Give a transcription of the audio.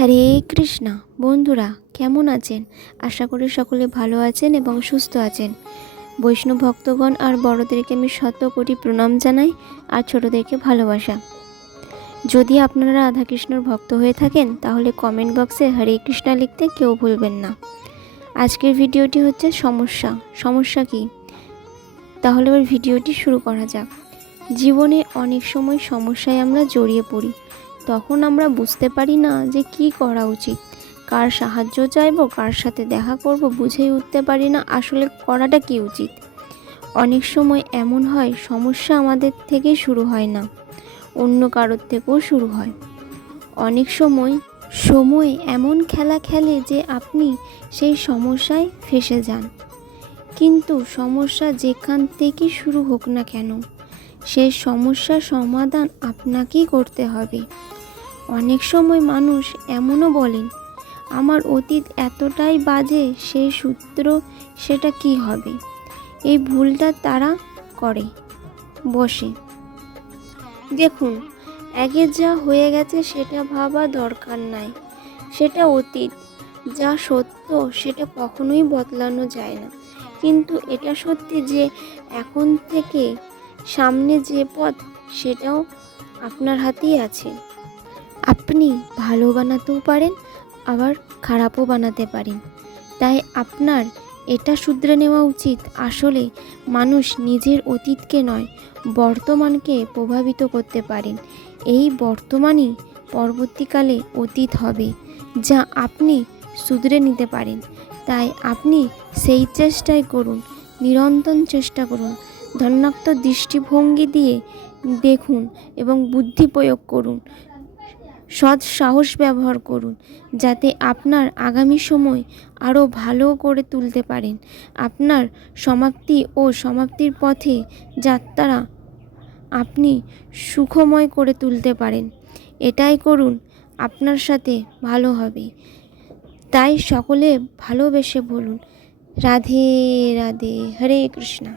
হরে কৃষ্ণা। বন্ধুরা কেমন আছেন? আশা করি সকলে ভালো আছেন এবং সুস্থ আছেন। বৈষ্ণব ভক্তগণ আর বড়দেরকে আমি শত কোটি প্রণাম জানাই, আর ছোটদেরকে ভালোবাসা। যদি আপনারা রাধাকৃষ্ণর ভক্ত হয়ে থাকেন তাহলে কমেন্ট বক্সে হরে কৃষ্ণা লিখতে কেউ ভুলবেন না। আজকের ভিডিওটি হচ্ছে সমস্যা কি? তাহলে এবার ভিডিওটি শুরু করা যাক। জীবনে অনেক সময় সমস্যায় আমরা জড়িয়ে পড়ি। তখন আমরা বুঝতে পারি না যে কি করা উচিত, কার সাহায্য চাইবো, কার সাথে দেখা করব, বুঝেই উঠতে পারি না আসলে করাটা কি উচিত। অনেক সময় এমন হয় সমস্যা আমাদের থেকে শুরু হয় না, অন্য কারোর থেকেও শুরু হয়। অনেক সময় এমন খেলা খেলে যে আপনি সেই সমস্যায় ফেঁসে যান। কিন্তু সমস্যা যেখান থেকে শুরু হোক না কেন, সেই সমস্যার সমাধান আপনাকেই করতে হবে। অনেক সময় মানুষ এমনও বলেন, আমার অতীত এতটাই বাজে, সেই সূত্র সেটা কি হবে। এই ভুলটা তারা করে বসে। দেখুন, আগে যা হয়ে গেছে সেটা ভাবা দরকার নাই, সেটা অতীত। যা সত্য সেটা কখনোই বদলানো যায় না। কিন্তু এটা সত্যি যে এখন থেকে সামনে যে পথ সেটাও আপনার হাতেই আছে। আপনি ভালো বানাতেও পারেন, আবার খারাপও বানাতে পারেন। তাই আপনার এটা শুধরে নেওয়া উচিত, আসলে মানুষ নিজের অতীতকে নয় বর্তমানকে প্রভাবিত করতে পারেন। এই বর্তমানই পরবর্তীকালে অতীত হবে, যা আপনি শুধরে নিতে পারেন। তাই আপনি সেই চেষ্টাই করুন, নিরন্তর চেষ্টা করুন। ধনাত্মক দৃষ্টিভঙ্গি দিয়ে দেখুন এবং বুদ্ধি প্রয়োগ করুন, সৎ সাহস ব্যবহার করুন, যাতে আপনার আগামী সময় আরও ভালো করে তুলতে পারেন। আপনার সমাপ্তি ও সমাপ্তির পথে যাত্রা আপনি সুখময় করে তুলতে পারেন। এটাই করুন, আপনার সাথে ভালো হবে। তাই সকলে ভালোবেসে বলুন, রাধে রাধে, হরে কৃষ্ণা।